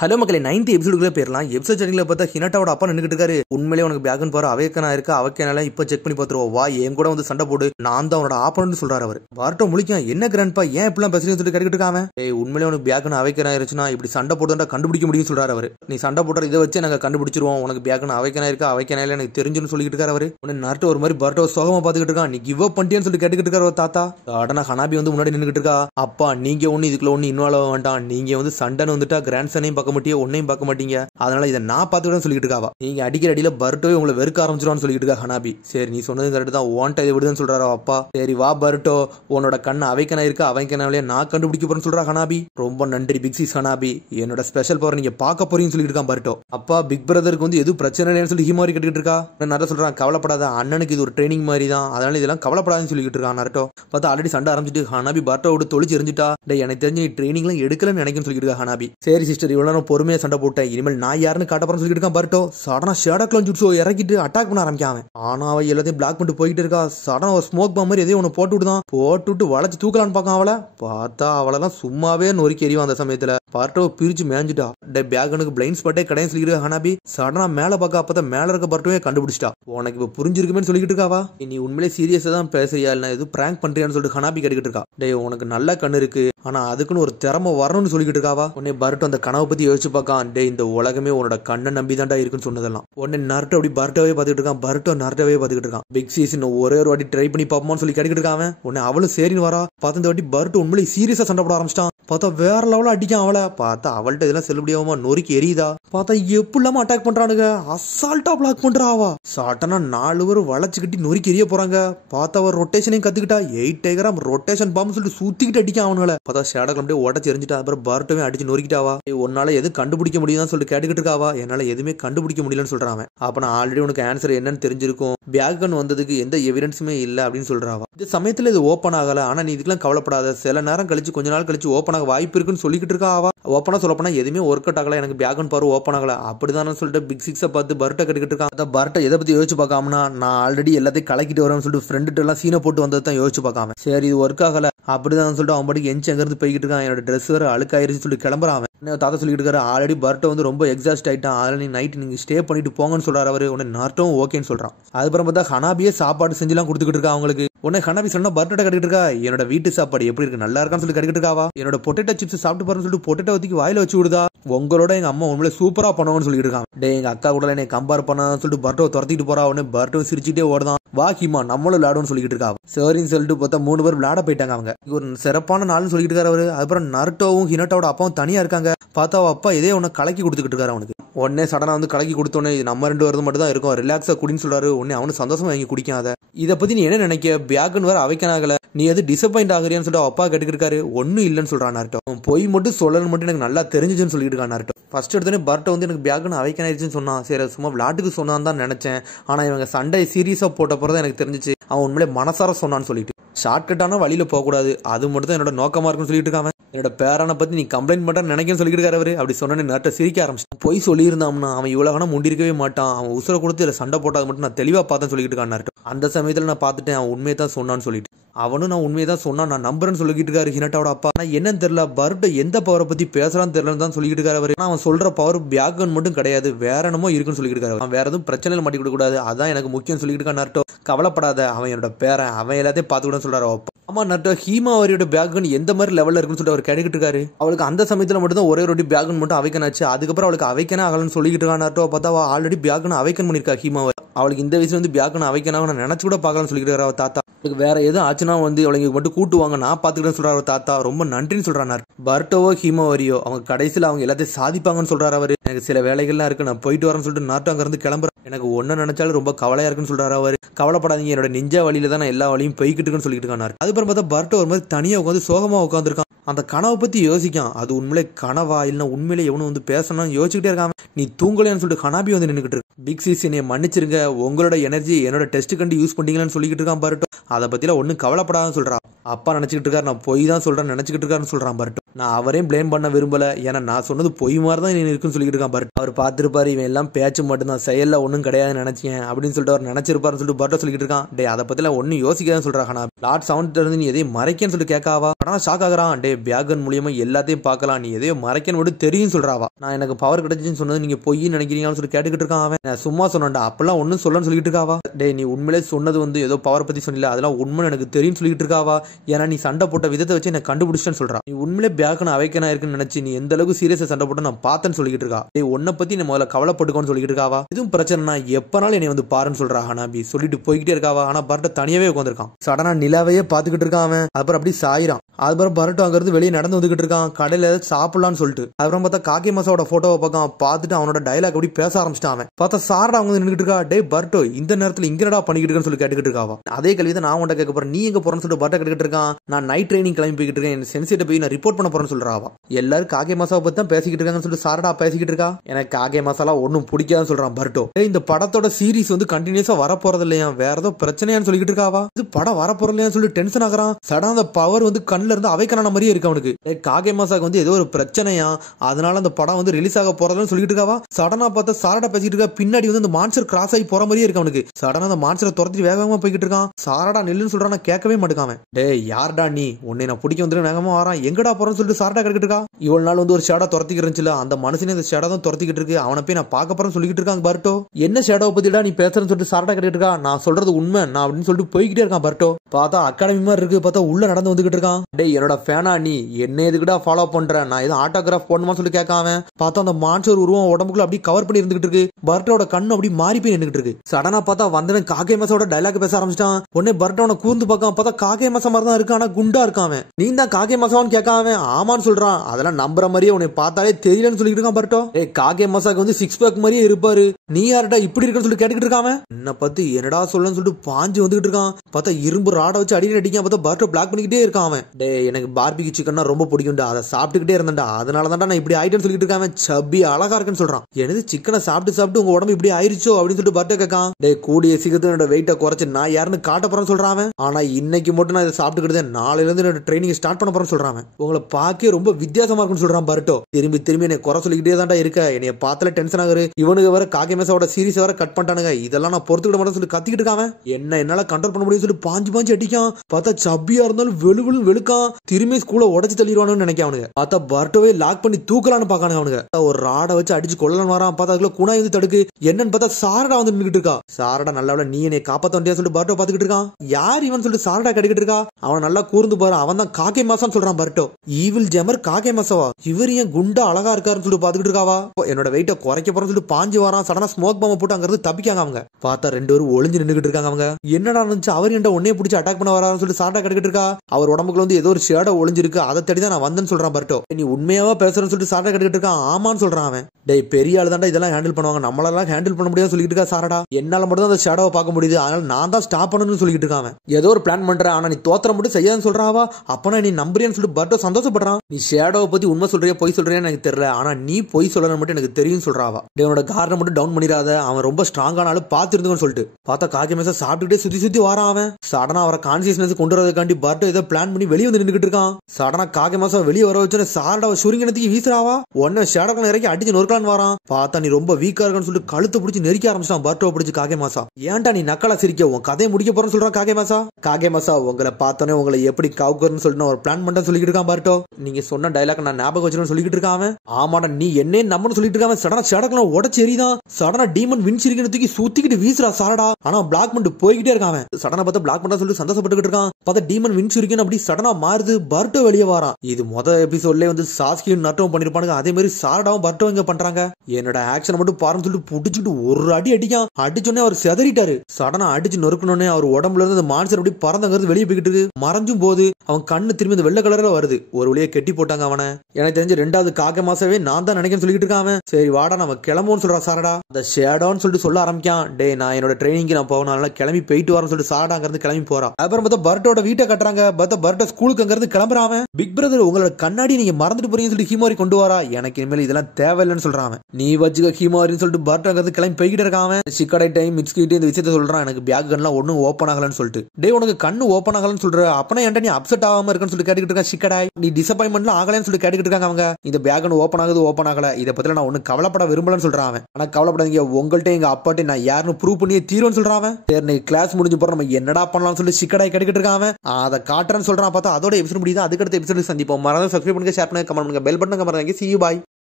Hello மக்களே, 90 எபிசோடுக்குள்ளே போயிடலாம். Episode செட்டிங்ல பார்த்தா ஹினாட்டாவோட அப்பா நின்றுட்டு இருக்காரு. உண்மையிலே உனக்கு பேக்கன் பாரு அவைக்கனா இருக்கு, அவக்கனால இப்ப செக் பண்ணி பார்த்துருவோம், வா என் கூட வந்து சண்டை போடு, நான் தான் அவனோட ஆப்பனன்னு சொல்றாரு அவர். பார்ட்டோ முழிக்கும், என்ன கிராண்ட்பா ஏன் இப்பெல்லாம் பேசுறீங்கன்னு சொல்லி கேட்டுட்டு இருக்காம. உண்மையிலே உனக்கு பேக்கன் அவைக்கனா இருந்துச்சுன்னா இப்படி சண்டை போட்டு கண்டுபிடிக்க முடியும்னு சொல்றாரு அவர். நீ சண்டை போடுற இதை வச்சு நாங்க கண்டுபிடிச்சிருவோம், உனக்கு பேக்கன் அவைக்கனா இருக்கா அவக்கனால எனக்கு தெரிஞ்சுன்னு சொல்லிட்டு இருக்காரு அவரு. உடனே நாட்டு ஒரு மாதிரி பார்ட்டோ சோகமா பாத்துக்கிட்டு இருக்கான். நீ கிவ் அப் பண்ணிட்டேன்னு சொல்லி கேட்டுக்கிட்டு இருக்காரு ஒரு தாத்தா. உடனே ஹனாபி வந்து முன்னாடி நின்றுட்டு இருக்கா. அப்பா நீங்க ஒண்ணு இதுக்குள்ள ஒண்ணு இன்வால்வ் ஆக வேண்டாம், நீங்க வந்து சண்டைன்னு வந்துட்டா கிராண்ட் சனையும் பார்க்க மாட்டியா ஒன்னையும் பார்க்க மாட்டீங்க, அதனால இதை நான் பார்த்துக்கிட்டு சொல்லிட்டு இருக்காவா. நீங்க அடிக்கிற அடியில பர்ட்டோவே உங்களை வெறுக்க ஆரம்பிச்சிருவான்னு சொல்லிட்டு இருக்கா ஹனாபி. சரி நீ சொன்னது கரெக்ட் தான், ஓன்ட்ட இதை விடுதுன்னு சொல்றாரா அப்பா. சரி வா பர்ட்டோ, உன்னோட கண்ணு அவைக்கனா இருக்கு அவக்கனாலே நான் கண்டுபிடிக்க போறேன்னு சொல்றா ஹனாபி. ரொம்ப நன்றி பிக் சிஸ் ஹனாபி, என்னோட ஸ்பெஷல் பவர் நீங்க பார்க்க போறீங்கன்னு சொல்லிட்டு இருக்கான் பர்ட்டோ. அப்பா பிக் பிரதருக்கு வந்து எதுவும் பிரச்சனை இல்லைன்னு சொல்லி ஹிமாரி கேட்டுக்கிட்டு இருக்கா. நிறைய சொல்றான் கவலைப்படாத, அண்ணனுக்கு இது ஒரு ட்ரைனிங் மாதிரி தான், அதனால இதெல்லாம் கவலைப்படாதுன்னு சொல்லிட்டு இருக்கான் நரட்டோ. பார்த்தா ஆல்ரெடி சண்டை ஆரம்பிச்சிட்டு ஹனாபி பர்ட்டோ விட்டு தொழிச்சு எரிஞ்சிட்டா. எனக்கு தெரிஞ்சு நீ ட்ரைனிங்லாம் எடுக்கலன்னு நினைக்குன்னு சொல்லிட்டு இருக்கா ஹனாபி. சரி சிஸ்டர் இவ்வளவு நேரம் பொறுமையா சண்டை போட்டேன், இனிமேல் நான் யாருன்னு காட்டப்பறன்னு சொல்லிட்டு இருக்கான் பர்ட்டோ. சடனா ஷேடக்லாம் ஜுட்ஸோ இறக்கிட்டு அட்டாக் பண்ண ஆரம்பிக்காம. ஆனா அவ எல்லாத்தையும் பிளாக் பண்ணிட்டு போயிட்டு இருக்கா. சடனா ஒரு ஸ்மோக் பாம் மாதிரி எதையும் ஒன்று போட்டு விடுதான். போட்டுவிட்டு வளைச்சு தூக்கலான்னு பார்க்க அவளை பார்த்தா அவளெல்லாம் சும்மாவே நொறுக்கி எறிவான். அந்த சமயத்துல பர்ட்டோ பிரிச்சு மேஞ்சிட்டா. பேகனுக்கு பிளைண்ட் ஸ்பாட்டே கிடையாது சொல்லிட்டு ஹனாபி. சடனா மேல பார்க்க அப்பதான் மேல இருக்க பர்ட்டோவே கண்டுபிடிச்சிட்டா. உனக்கு இப்ப புரிஞ்சிருக்குமே சொல்லிட்டு இருக்காவா. நீ உண்மையிலே சீரியஸா தான் பேசுறியா இல்ல எது பிராங்க் பண்றியான்னு சொல்லிட்டு ஹனாபி கேட்டுக்கிட்டு இருக்கா. டே உனக்கு நல்ல கண்ணு இருக்கு, ஆனா அதுக்குன்னு ஒரு திறமை வரணும்னு சொல்லிக்கிட்டு இருக்காவா. உடனே பர்ட்டோ அந்த கனவை பத்தி யோசிச்சு பார்க்கான். டே இந்த உலகமே உன்னோட கண்ணை நம்பி தான்டா இருக்குன்னு சொன்னதெல்லாம். உடனே நருட்டோ அப்படி பர்ட்டோவே பார்த்துட்டு இருக்கான். பர்ட்டோ நருட்டோவே பார்த்துட்டு இருக்கான். பிக் சீஸ் ஒரே ஒரு வாட்டி ட்ரை பண்ணி பார்ப்போம்னு சொல்லி கேட்டுக்கிட்டு இருக்கான். உடனே அவளும் சரின்னு வரா. பார்த்து இந்த வாட்டி பர்ட்டோ உண்மையிலே சீரியஸா சண்டை போட ஆரம்பிச்சிட்டான். பார்த்தா வேற லெவலில் அடிக்கான் அவளை. பார்த்தா அவள்கிட்ட இதெல்லாம் செல்லுபடியாவமா நொறுக்கி எரியுதா. பார்த்தா எப்படி இல்லாம அட்டாக் பண்றானுங்க, அசால்ட்டா பிளாக் பண்றாவா. சாட்டனா 4 பேர் வளைச்சுக்கிட்டு நொறுக்கி எரிய போறாங்க. பார்த்தா அவர் ரொட்டேஷனையும் கத்துக்கிட்டா. 8 டைகராம் ரொட்டேஷன் பாம்பு சொல்லிட்டு சுத்திக்கிட்டு அடிக்கான் அவனுங்களை. பார்த்தா ஷேடோக்கள் அப்படியே உடச்சு எரிஞ்சிட்டா. அப்புறம் பர்ட்டோவே அடிச்சு நொறுக்கிட்டாவா. உன்னால எது கண்டுபிடிக்க முடியுதான்னு சொல்லிட்டு கேட்டுக்கிட்டு இருக்காவா. என்னால எதுவுமே கண்டுபிடிக்க முடியலன்னு சொல்றான். அப்ப நான் ஆல்ரெடி உனக்கு ஆன்சர் என்னன்னு தெரிஞ்சிருக்கும், பேக்கன் வந்ததுக்கு எந்த எவிடன்ஸுமே இல்ல அப்படின்னு சொல்றாவா. இந்த சமயத்துல இது ஓப்பன் ஆகல, ஆனா நீ இதுக்கெல்லாம் கவலைப்படாத, சில நேரம் கழிச்சு கொஞ்ச நாள் கழிச்சு ஓப்பன் ஆக வாய்ப்பு இருக்குன்னு சொல்லிக்கிட்டு இருக்கா அவா. ஓப்பனா சொல்லப்போனா எதுவுமே ஒர்க் அவுட் ஆகல, எனக்கு பேக்கன் பாரு ஓப்பன் ஆகல அப்படிதான் சொல்லிட்டு பிக் சிக்ஸை பார்த்து பர்ட்டை கேட்டுக்கிட்டு இருக்கான். அதான் பர்ட்டை எதை பத்தி யோசிச்சு பார்க்காமனா நான் ஆல்ரெடி எல்லாத்தையும் கலக்கிட்டு வரேன்னு சொல்லிட்டு ஃப்ரெண்டு எல்லாம் சீனை போட்டு வந்தது தான் யோசிச்சு பார்க்காம. சரி இது ஒர்க் ஆகல அப்படிதான் சொல்லிட்டு அவன் பாட்டுக்கு எஞ்சி அங்கிருந்து போய்கிட்டு இருக்கான். என்னோட ட்ரெஸ் வேற அழுக்காயிருச்சு சொல்லிட்டு கிளம்புறான். தாத்தா சொல்லிட்டு இருக்காரு ஆல்ரெடி பர்ட்டோ வந்து ரொம்ப எக்ஸாஸ்ட் ஆயிட்டான், அதனால நீ நைட் நீங்க ஸ்டே பண்ணிட்டு போங்கன்னு சொல்றாரு அவரு. உடனே நார்ட்டும் ஓகேன்னு சொல்றான். அதுக்கப்புறம் பார்த்தா ஹனாபியே சாப்பாடு செஞ்சுலாம் கொடுத்துக்கிட்டு இருக்கா அவங்களுக்கு. உடனே ஹனாபி சொன்னா பர்ட்டோ கட்டிட்டு இருக்கா. என்னோட வீட்டு சாப்பாடு எப்படி இருக்கு நல்லா இருக்கான்னு சொல்லி கட்டிட்டு இருக்காவா. என்னோட பொட்டேட்டோ சிப்ஸ் சாப்பிட்டு பாருன்னு சொல்லிட்டு பொட்டேட்டோ ஊத்தி வாயில வச்சு விடுதா. உங்களோட எங்க அம்மா உண்மையில சூப்பரா பண்ணுவான்னு சொல்லிட்டு இருக்கான். டே எங்க அக்கா கூட என்னை கம்பேர் பண்ணான்னு சொல்லிட்டு பர்ட்டோ துரத்திட்டு போறா. உடனே பர்ட்டோ சிரிச்சுட்டே ஓடுதான். வா ஹிமா நம்மளும் விளையாடுன்னு சொல்லிட்டு இருக்கா. சரின்னு சொல்லிட்டு பார்த்தா 3 பேர் விளையாட போயிட்டாங்க. அவங்க ஒரு சிறப்பான நாள்னு சொல்லிட்டு இருக்காரு அவரு. அதுக்கப்புறம் நருட்டோவும் ஹினாட்டாவோட அப்பாவும் தனியா இருக்காங்க. பார்த்தா அப்பா இதே ஒன்னு கலக்கி கொடுத்துக்கிட்டு இருக்காரு அவனுக்கு. உடனே சடனா வந்து கலக்கி கொடுத்தோன்னே நம்ம 2 பேரும் மட்டும் தான் இருக்கும், ரிலாக்ஸா குடின்னு சொல்றாரு. உடனே அவனு சந்தோஷமா வாங்கி குடிக்காத. இதை பத்தி நீ என்ன நினைக்க, பேக்கன் வேற அவைக்கனாகல, நீ எது டிசப்பாயிண்ட் ஆகுறியான்னு சொல்லிட்டு அப்பா கேட்டுக்கிட்டு ஒன்னும் இல்லைன்னு சொல்றான் நருட்டோ. பொய் மட்டும் சொல்லணும் மட்டும் எனக்கு நல்லா தெரிஞ்சுன்னு சொல்லிட்டு இருக்கான் நருட்டோ. ஃபர்ஸ்ட் எடுத்தோடனே பர்ட்டோ வந்து எனக்கு பேக்கன் அவைக்கனாயிருச்சுன்னு சொன்னான். சரி சும்மா விளையாட்டுக்கு சொன்னான்னு தான் நினைச்சேன், ஆனா இவங்க சண்டை சீரியஸா போட்ட போறதான் எனக்கு தெரிஞ்சிச்சு அவன் உண்மையிலே மனசார சொன்னான்னு சொல்லிட்டு. ஷார்ட்கட்டான வழியில போக கூடாது, அது மட்டும் தான் என்னோட நோக்கமா இருக்குன்னு சொல்லிட்டு இருக்காங்க. என்னோட பேரனை பத்தி நீ கம்ப்ளைண்ட் பண்ற நினைக்கன்னு சொல்லிட்டு இருக்காரு அவரு. அப்படி சொன்னே நட்ட சிரிக்க ஆரம்பிச்சு. போய் சொல்லியிருந்தாம்னா அவன் இவ்வளவு முண்டிருக்கவே மாட்டான், அவன் உசுரை கொடுத்து இதுல சண்டை போட்டது மட்டும் நான் தெளிவா பார்த்தேன்னு சொல்லிட்டு இருக்கான். அந்த சமயத்துல நான் பார்த்துட்டேன் அவன் உண்மையை தான் சொன்னான்னு சொல்லிட்டு. அவனும் நான் உண்மையை தான் சொன்னா நான் நம்புறேன்னு சொல்லிட்டு இருக்காரு ஹினாட்டாவோட அப்பா. ஆனா என்னன்னு தெரியல பர்ட்டோ எந்த பவரை பத்தி பேசலான்னு தெரியலன்னு தான் சொல்லிட்டு இருக்காரு அவரு. அவன் சொல்ற பவர் பேக்கன் மட்டும் கிடையாது, வேற என்னமோ இருக்குன்னு சொல்லிட்டு இருக்காரு. அவன் வேற எதுவும் பிரச்சனையில மாட்டி கொடுக்க கூடாது, அதான் எனக்கு முக்கியம் சொல்லிட்டு இருக்கான் நருட்டோ. கவலைப்படாத அவன் என்னோட பேரன், அவன் எல்லாத்தையும் பார்த்துக்கூடன்னு சொல்றாரு அப்பா. ஆமா நருட்டோ ஹீமாவரியோட பேக்கன் எந்த மாதிரி லெவல்ல இருக்குன்னு சொல்லிட்டு அவர் கேட்டுக்கிட்டு இருக்காரு. அவளுக்கு அந்த சமயத்துல மட்டும் தான் ஒரே ஒரு பேக்கன் மட்டும் அவைக்கனாச்சு, அதுக்கப்புறம் அவளுக்கு அவைக்கனே ஆகலன்னு சொல்லிட்டு இருக்கான் நருட்டோ. பார்த்தா அவள் ஆல்ரெடி பேக்கன் அவைக்கன் பண்ணிருக்கா ஹீமாவை. அவளுக்கு இந்த வயசுல வந்து பேக்கன் அவைக்கனாக நான் நினைச்சு கூட பார்க்கலாம்னு சொல்லிட்டு இருக்காரு அவர் தாத்தா. வேற எதுவும் ஆச்சுன்னா வந்து அவளுக்கு மட்டும் கூட்டுவாங்க, நான் பாத்துக்கிட்டேன்னு சொல்றாரு தாத்தா. ரொம்ப நன்றின்னு சொல்றாரு. பர்ட்டோவோ ஹீமாவரியோ அவங்க கடைசியில அவங்க எல்லாத்தையும் சாதிப்பாங்கன்னு சொல்றாரு அவரு. எனக்கு சில வேலைகள்லாம் இருக்கு, நான் போயிட்டு வரேன்னு சொல்லிட்டு நார்ட்டோ அங்க இருந்து கிளம்புறேன். எனக்கு ஒன்னு நினைச்சாலும் ரொம்ப கவலையா இருக்குன்னு சொல்றாரு அவரு. கவலைப்படாதீங்க என்னோட நிஞ்சா வழியில தான் நான் எல்லா வழியும் போய்கிட்டு இருக்குன்னு சொல்லிட்டு இருக்காரு. அதுக்கப்புறம் பார்த்தா பர்ட்டோ ஒரு மாதிரி தனியா உட்காந்து சோகமா உட்காந்துருக்கான். அந்த கனவை பத்தி யோசிக்கான், அது உண்மையிலே கனவா இல்ல உண்மையிலே எவனும் வந்து பேசணும்னு யோசிச்சுக்கிட்டே இருக்காம. நீ தூங்கலையான்னு சொல்லிட்டு ஹனாபி வந்து நின்னுக்கிட்டு இருக்கு. பிக் சிஸ் என்னை மன்னிச்சிருங்க, உங்களோட எனர்ஜி என்னோட டெஸ்ட் கண்டு யூஸ் பண்ணீங்கன்னு சொல்லிக்கிட்டு இருக்கான் பர்ட்டோ. அதை பத்தில ஒன்னும் கவலைப்படாதுன்னு சொல்றான். அப்பா நினைச்சுக்கிட்டு இருக்காரு நான் போய் தான் சொல்றேன் நினைச்சுக்கிட்டு இருக்காருன்னு சொல்றான் பர்ட்டோ. நான் அவரையும் பிளேம் பண்ண விரும்பல, ஏன்னா நான் சொன்னது பொய் மாதிரி தான் இருக்குன்னு சொல்லிட்டு இருக்கான் பர்ட். அவர் பார்த்திருப்பாரு இவன் எல்லாம் பேச்சு மட்டும்தான், செயல்ல ஒன்னும் கிடையாதுன்னு நினைச்சேன் அப்படின்னு சொல்லிட்டு அவர் நினைச்சிருப்பாருன்னு சொல்லிட்டு பர்ட்ட சொல்லிட்டு இருக்கான். டே அதை பத்தில ஒன்னும் யோசிக்காதுன்னு சொல்றாங்க. லார்ட் சவுண்ட் இருந்து நீ எதையும் மறைக்கன்னு சொல்லிட்டு கேட்காவா. ஆனா ஷாக் ஆகுறான். டே பியாகன் மூலியமா எல்லாத்தையும் பார்க்கலாம், நீ எதையும் மறைக்கன்னு மட்டும் தெரியும் சொல்றாவா. நான் எனக்கு பவர் கிடைச்சுன்னு சொன்னது நீங்க பொய்ன்னு நினைக்கிறீங்கன்னு சொல்லி கேட்டுக்கிட்டு இருக்கான் அவன். நான் சும்மா சொன்னேன்டா, அப்பெல்லாம் ஒன்னும் சொல்லன்னு சொல்லிட்டு இருக்காவா. டே நீ உண்மையிலே சொன்னது வந்து ஏதோ பவர் பத்தி சொன்னல, அதெல்லாம் உண்மை எனக்கு தெரியும் சொல்லிட்டு இருக்காவா. ஏன்னா நீ சண்டை போட்ட விதத்தை வச்சு என்ன கண்டுபிடிச்சேன்னு சொல்றான். நீ உண்மையிலே பியாகன் அவைக்கனா இருக்குன்னு நினைச்சு நீ எந்த அளவுக்கு சீரியஸா சண்டை போட்டு நான் பார்த்தேன்னு சொல்லிட்டு இருக்கா. டே உன்னை பத்தி நீ முதல்ல கவலைப்பட்டுக்கோன்னு சொல்லிட்டு இருக்காவா. இதுவும் பிரச்சனைனா எப்பனாலும் என்னை வந்து பாருன்னு சொல்றா ஹனாபி சொல்லிட்டு போய்கிட்டே இருக்காவா. ஆனா பர்ட்ட தனியாவே உட்காந்துருக்கான். சடனா நிலாவையே பாத்துக்கிட்டு இருக்கான் அவன். அப்புறம் அப்படி சாயிரான். அதுக்கப்புறம் பர்ட் அங்கிருந்து வெளியே நடந்து வந்துகிட்டு இருக்கான், கடையில சாப்பிடலான்னு சொல்லிட்டு. அப்புறம் பார்த்தா காக்கி மாசாவோட போட்டோவை பார்க்கான். பார்த்துட்டு அவனோட டயலாக் அப்படி பேச ஆரம்பிச்சிட்டான் அவன். பார்த்தா சாரடா அவங்க நின்றுட்டு இருக்கா. டே பர்ட்டோ இந்த நேரத்துல இங்க என்னடா பண்ணிக்கிட்டு இருக்கேன்னு சொல்லி கேட்டுக்கிட்டு இருக்காவா. அதே கேள்வி தான் நான் உன்ட்ட கேட்க போறேன், நீ எங்க போறேன்னு சொல்லிட்டு பர்ட்ட கேட்டுக்கிட்டு இருக்கான். நான் நைட் ட்ரைனிங் கிளம்பி போய்கிட்டு இருக்கேன், என் சென்சிட்ட போய் நான் ரிப்போர்ட் பண்ண போறேன்னு சொல்றாவா. எல்லாரும் காக்கே மாசாவை பத்தி தான் பேசிக்கிட்டு இருக்காங்கன்னு சொல்லிட்டு சாரடா பேசிக்கிட்டு இருக்கா. எனக்கு காக்கே மாசாலா ஒன்னும் பிடிக்காதுன்னு சொல்றான் பர்ட்டோ. இந்த படத்தோட சீரிஸ் வந்து கண்டினியூஸா வரப்போறது இல்லையா, வேற ஏதோ பிரச்சனையான்னு சொல்லிக்கிட்டு இருக்காவா. இது படம் வரப்போறது இல்லையான்னு சொல்லி டென்ஷன் ஆகுறான். சடனா அந்த பவர் வந்து கண்ணுல இருந்து அவைக்கான மாதிரியே இருக்கு அவனுக்கு. காகே மாசாக்கு வந்து ஏதோ ஒரு பிரச்சனையா, அதனால அந்த படம் வந்து ரிலீஸ் ஆக போறதுன்னு சொல்லிட்டு இருக்காவா. சடனா பார்த்தா சாரடா பேசிட்டு இருக்கா. பின்னாடி வந்து அந்த மான்ஸ்டர் கிராஸ் ஆகி போற மாதிரியே இருக்கு அவனுக்கு. சடனா அந்த மான்ஸ்டரை துரத்தி வேகமா போய்கிட்டு இருக்கான். சாரடா நில்லுன்னு சொல்றான், கேட்கவே மாட்டேக்காம. டே யார்டா நீ, உன்னை நான் பிடிக்க வந்து வேகமா வரான், எங்கடா போறேன்னு சொல்லிட்டு சாரடா கேட்டுக்கிட்டு இருக்கா. இவ்வளவு நாள் வந்து ஒரு ஷேடா துரத்திக்கிறச்சுல, அந்த மனுஷனே அந்த ஷேடா தான் துரத்திக்கிட்டு இருக்கு. அவனை போய் நான் பார்க்க போறேன்னு சொல்லிட்டு இருக்காங்க பர்ட்டோ. என்ன ஷேடோவை பத்திடா நீ பேசுறன்னு சொல்லிட்டு சாரடா கேட்டுட்டு இருக்கா. நான் சொல்றது உண்மை நான் அப்படின்னு சொல்லிட்டு போய்கிட்டே இருக்கான் பர்ட்டோ. பார்த்தா அகாடமி மாதிரி இருக்கு, பார்த்தா உள்ள நடந்து வந்துகிட்டு இருக்கான். டே என்னோட ஃபேனா நீ, என்ன எதுக்குடா ஃபாலோ பண்ற, நான் எதுவும் ஆட்டோகிராஃப் போடணுமா சொல்லி கேட்காம. பார்த்தா அந்த மான்ஸ்டர் உருவம் உடம்புக்குள்ள அப்படி கவர் பண்ணி இருந்துகிட்டு இருக்கு. பர்ட்டோட கண்ணு அப்படி மாறி போய் நின்னுகிட்டு இருக்கு. சடனா பார்த்தா வந்தவன் காகே மாசாவோட டயலாக் பேச ஆரம்பிச்சிட்டான். உடனே பர்ட்டோட கூர்ந்து பார்க்காம பார்த்தா காகே மாசா மாதிரி தான் இருக்கு, ஆனா குண்டா இருக்கான். நீ தான் காகே மாசாவான்னு கேட்காம ஆமான்னு சொல்றான். அதெல்லாம் நம்புற மாதிரியே உன்னை பார்த்தாலே தெரியலன்னு சொல்லிட்டு இருக்கான் பர்ட்டோ. ஏ காகே மாசாக்கு வந்து சிக்ஸ் பேக் மாதிரியே இருப்பாரு, நீ யார்டா இப்படி இருக்குன்னு சொல்லி கேட்டுக்கிட்டு இருக்காம. என்ன பத்தி என்னடா சொல்லன்னு சொல்லிட்டு பாஞ்சு வந்துகிட்டு இருக்கான். பார்த்தா இரும்பு ராட வச்சு அடிக்க அடிக்க பார்த்தா பர்ட்டோ பிளாக் பண்ணிக்கிட்டே இருக்கான் அவன். டே எனக்கு பார்பிக்யூ சிக்கன்னா ரொம்ப பிடிக்கும்டா, அதை சாப்பிட்டுக்கிட்டே இருந்தேன்டா, அதனால தான் நான் இப்படி ஆயிட்டேன்னு சொல்லிட்டு இருக்கான். சப்பி அழகா இருக்குன்னு சொல்றான். எனது சிக்கனை சாப்பிட்டு சாப்பிட்டு உங்க உடம்பு இப்படி ஆயிருச்சோ அப்படின்னு சொல்லிட்டு பர்ட்டோ கேட்கான். டே கூடிய சீக்கிரத்துல என்னோட வெயிட்டை குறைச்சு நான் யாருன்னு காட்ட போறேன்னு சொல்றான். ஆனா இன்னைக்கு மட்டும் நான் இதை சாப்பிட்டுக்கிட்டு நாளையில இருந்து என்னோட ட்ரைனிங் ஸ்டார்ட் பண்ண போறேன்னு சொல்றான். உங்களை பார்க்க ரொம்ப வித்தியாசமா இருக்குன்னு சொல்றான் பர்ட்டோ. திரும்பி திரும்பி என்னை குறை சொல்லிக்கிட்டே தான்டா இருக்க, என்னைய பார்த்தால டென்ஷன் ஆகுது. இவனுக்கு வேற காகே மாசாவோட சீரிஸ் வேற கட் பண்ணிட்டானுங்க, இதெல்லாம் நான் பொறுத்துக்கிட மாட்டேன்னு சொல்லி கத்திக்கிட்டு இருக்கான். என்ன என்னால கண்ட்ரோல் பண்ண முடியும்னு சொல்லி பாஞ்சு பாஞ்சு அடிக்கான். பார்த்தா சப்பியா இருந்தாலும் வெளுவெளு வெளுக்கான். திரும்பி ஸ்கூல உடச்சு தள்ளிடுவானு நினைக்கானுங்க. பார்த்தா பர்ட்டோவே லாக் பண்ணி தூக்கலான்னு பாக்கானுங்க அவனுங்க. ஒரு ராட வச்சு அடிச்சு கொள்ளலாம் வரான். பார்த்தா அதுக்குள்ள குணாய் வந்து தடுக்கு. என்னன்னு பார்த்தா சாரடா வந்து நின்னுட்டு இருக்கா. சாரடா நல்லா நீ என்னை காப்பாத்த வேண்டியா சொல்லிட்டு பர்ட்டோ பாத்துக்கிட்டு இருக்கான். யார் இவன் சொல்லிட்டு சாரடா கடிக்கிட்டு இருக்கா. அவன் நல்லா கூர்ந்து பாரு, அவன் தான் காகே மாசான்னு சொல்றான் பர்ட்டோ. ஈவில் ஜெமர் காகே மாசாவா, இவர் ஏன் குண்டா அழகா இருக்காருன்னு சொல்லிட்டு பாத்துக்கிட்டு இருக்காவா. என்னோட வெயிட்ட குறைக்க போறேன்னு சொல்லிட்டு பாஞ்சு வரான். சடனா ஸ்மோக் பாம்பை போட்டு அங்கிருந்து தப்பிக்காங்க அவங்க. பார்த்தா ரெண்டு பேரும் ஒளிஞ்சு நின்னுகிட்டு இருக்காங்க அவங்க. என்னடா இருந்துச்சு, அவர் என்கிட்ட உன்னைய பிடிச்சி அட்டாக் பண்ண வரான்னு சொல்லிட்டு சாரடா கடிக்கிட்டு இருக்கா. அவர் உடம்புக்குள்ள வந்து ஏதோ ஒரு ஷேடோ ஒளிஞ்சிருக்கு, அதை தேடி தான் நான் வந்தேன்னு சொல்றான் பர்ட்டோ. நீ உண்மையாவா பேசுறேன்னு சொல்லிட்டு சாரடா கடிக்கிட்டு இருக்கான். ஆமான்னு சொல்றான் அவன். டேய் பெரிய ஆளு தாண்டா இதெல்லாம் ஹேண்டில் பண்ணுவாங்க, நம்மளால ஹேண்டில் பண்ண முடியாது சொல்லிட்டு இருக்கா சாரடா. என்னால மட்டும் தான் அந்த ஷேடோவை பார்க்க முடியுது, அதனால நான் தான் ஸ்டாப் பண்ணணும்னு சொல்லிட்டு இருக்கான். ஏதோ ஒரு பிளான் பண்றேன், ஆனா நீ தோத்திர மட்டும் செய்யாதுன்னு சொல்றாவா. அப்பனா நீ நம்புறியான்னு சொல்லிட்டு பர்ட்டோ சந்தோஷப்படுறான். நீ ஷேடோவை பத்தி உண்மை சொல்றியா பொய் சொல்றியான்னு எனக்கு தெரியல, ஆனா நீ பொய் சொல்லணும் மட்டும் எனக்கு தெரியும் சொல்றாவா. அவனோட காரணம் மட்டும் டவுன் பண்ணிடாத, அவன் ரொம்ப ஸ்ட்ராங்கானாலும் பாத்துருந்துன்னு சொல்லிட்டு. பார்த்தா காகே மாசா சாப்பிட்டுட்டே சுத்தி சுத்தி வாரான் அவன். சடனா அவரை கான்சியஸ்னஸ் கொண்டு வரதுக்காண்டி பர்ட்டோ ஏதோ பிளான் பண்ணி வெளியே வந்து நின்றுட்டு இருக்கான். சடனா காகே மாசா வெளியே வர வச்சு சாரடாவை சுருங்கினத்துக்கு வீசுறாவா. உடனே ஷேடோக்களை இறக்கி அடிச்சு நொறுக்கலான்னு வரான். பார்த்தா நீ ரொம்ப வீக்கா இருக்கன்னு சொல்லிட்டு கழுத்து பிடிச்சி நெரிக்க ஆரம்பிச்சான் பர்ட்டோ பிடிச்சி காகே மாசா. ஏன்டா நீ நக்கலா சிரிக்க, உன் கதையை முடிக்க போறேன்னு சொல்றான் காகே மாசா. காகே மாசா உங்களை பார்த்தோன்னே உங்களை எப்படி கவுக்கர்னு சொல்லிட்டு ஒரு பிளான் பண்ண சொல்லிட்டு இருக்கான் பர்ட்டோ. நீங்க சொன்ன டைலாக் நான் ஞாபகம் வச்சுன்னு சொல்லிட்டு இருக்கான். ஆமாடா நீ என்ன நம்பன்னு சொல்லிட்டு இருக்கான். சடனா ஷேடோக்களை உடச்சு எரிதான். சடனா டீமன் வின்சிரிக்கிறதுக்கு சுத்திக்கிட்டு வீசுறா சாரடா. ஆனா பிளாக் பண்ணிட்டு போய்கிட்டே இருக்கான். சடனா பார்த்தா பிளாக் பண்ணா சொல்லிட்டு சந்தோஷப்பட்டுக்கிட்டு இருக்கான். பார்த்தா டீமன் வின்சிரிக்கன் அப்படி சடனா மாறுது. பர்ட்டோ வெளியே வரான். இது மொதல் எபிசோட்லயே வந்து சாஸ்கியும் நட்டவும் பண்ணிருப்பானுங்க, அதே மாதிரி சாரடாவும் பர்ட்டோ இங்க பண்றாங்க. என்னோட ஆக்ஷன் மட்டும் பாருன்னு சொல்லிட்டு புடிச்சுட்டு ஒரு அடி அடிக்கான். அடிச்சோடனே அவர் செதறிட்டாரு. சடனா அடிச்சு நொறுக்கணும்னே அவர் உடம்புல இருந்து அந்த மான்ஸ்டர் அப்படி பறந்தங்கிறது வெளியே போய்கிட்டு இருக்கு. மறைஞ்சும் போது அவன் கண்ணு திரும்பி அந்த வெள்ளை கலர்ல வருது. ஒரு வழியா கெட்டி போட்டாங்க அவனை. எனக்கு தெரிஞ்ச ரெண்டாவது காகே மாசாவே நான் தான் நினைக்கிறேன்னு சொல்லிட்டு இருக்கான். சரி வாடா நம்ம கிளம்புவோம்னு சொல்றா சாரடா. அந்த ஷேடோன்னு சொல்லிட்டு சொல்ல ஆரம்பிக்கான். டே நான் என்னோட ட்ரைனிங்க்கு நான் போகணும், கிளம்பி போயிட்டு வரேன்னு சொல்லிட்டு சாரடா அங்கிருந்து கிளம்பி போறான். அப்புறம் பார்த்தா பர்ட்டோட வீட்டை கட்டுறாங்க. பார்த்தா பர்ட்டோ ஸ்கூலுக்கு அங்கிருந்து கிளம்புறான். பிக் பிரதர் உங்களோட கண்ணாடி நீங்க மறந்துட்டு போறீங்கன்னு சொல்லிட்டு ஹீமோரி கொண்டு வரா. எனக்கு இனிமேல் இதெல்லாம் தேவையில்லைன்னு சொல்றான். நீ வச்சுக்க ஹீமோரின்னு சொல்லிட்டு பர்ட்டோ அங்கிருந்து கிளம்பி போய்கிட்டு இருக்கான். சிக்கடை டைம் மிட்ஸ்கிட்ட இந்த விஷயத்த சொல்றான். எனக்கு பேக் கன்லாம் ஒன்னும் ஓப்பன் ஆகலன்னு சொல்லிட்டு. டே உனக்கு கண்ணு ஓப்பன் ஆகலன்னு சொல்ற, அப்பனா ஏன்டா நீ அப்செட் ஆகாம இருக்குன்னு சொல்லிட்டு கேட்டுக்கிட்டு இருக்கான். சிக்கடாய் நீ டிசப்பாயின்மெண்ட்ல ஆகலன்னு சொல்லி கேட்டுக்கிட்டு இருக்காங்க அவங்க. இந்த பேக் ஓப்பன் ஆகுது ஓப்பன் ஆகல, இதை பத்தி நான் ஒன்னும் கவலைப்பட விரும்பலன்னு சொல்றான் அவன். ஆனா கவலைப்படாதீங்க, உங்கள்கிட்ட எங்க அப்பாட்ட நான் யாருன்னு ப்ரூவ் பண்ணியே தீரும்னு சொல்றான் அவன். சரி கிளாஸ் முடிஞ்சு போற நம்ம என்னடா பண்ணலாம்னு சொல்லி சிக்கடாய் கேட்டுக்கிட்டு இருக்கான் அவன். அதை காட்டுறேன்னு சொல்றான். பார்த்தா அதோட எபிசோட் முடியுது. அதுக்கடுத்த எபிசோட் சந்திப்போம். மறந்து சப்ஸ்கிரைப் பண்ணுங்க, ஷேர் பண்ணுங்க, கமெண்ட் பண்ணுங்க, பெல் பட்டன் கமெண்ட் பண்ணுங்க. See you, bye.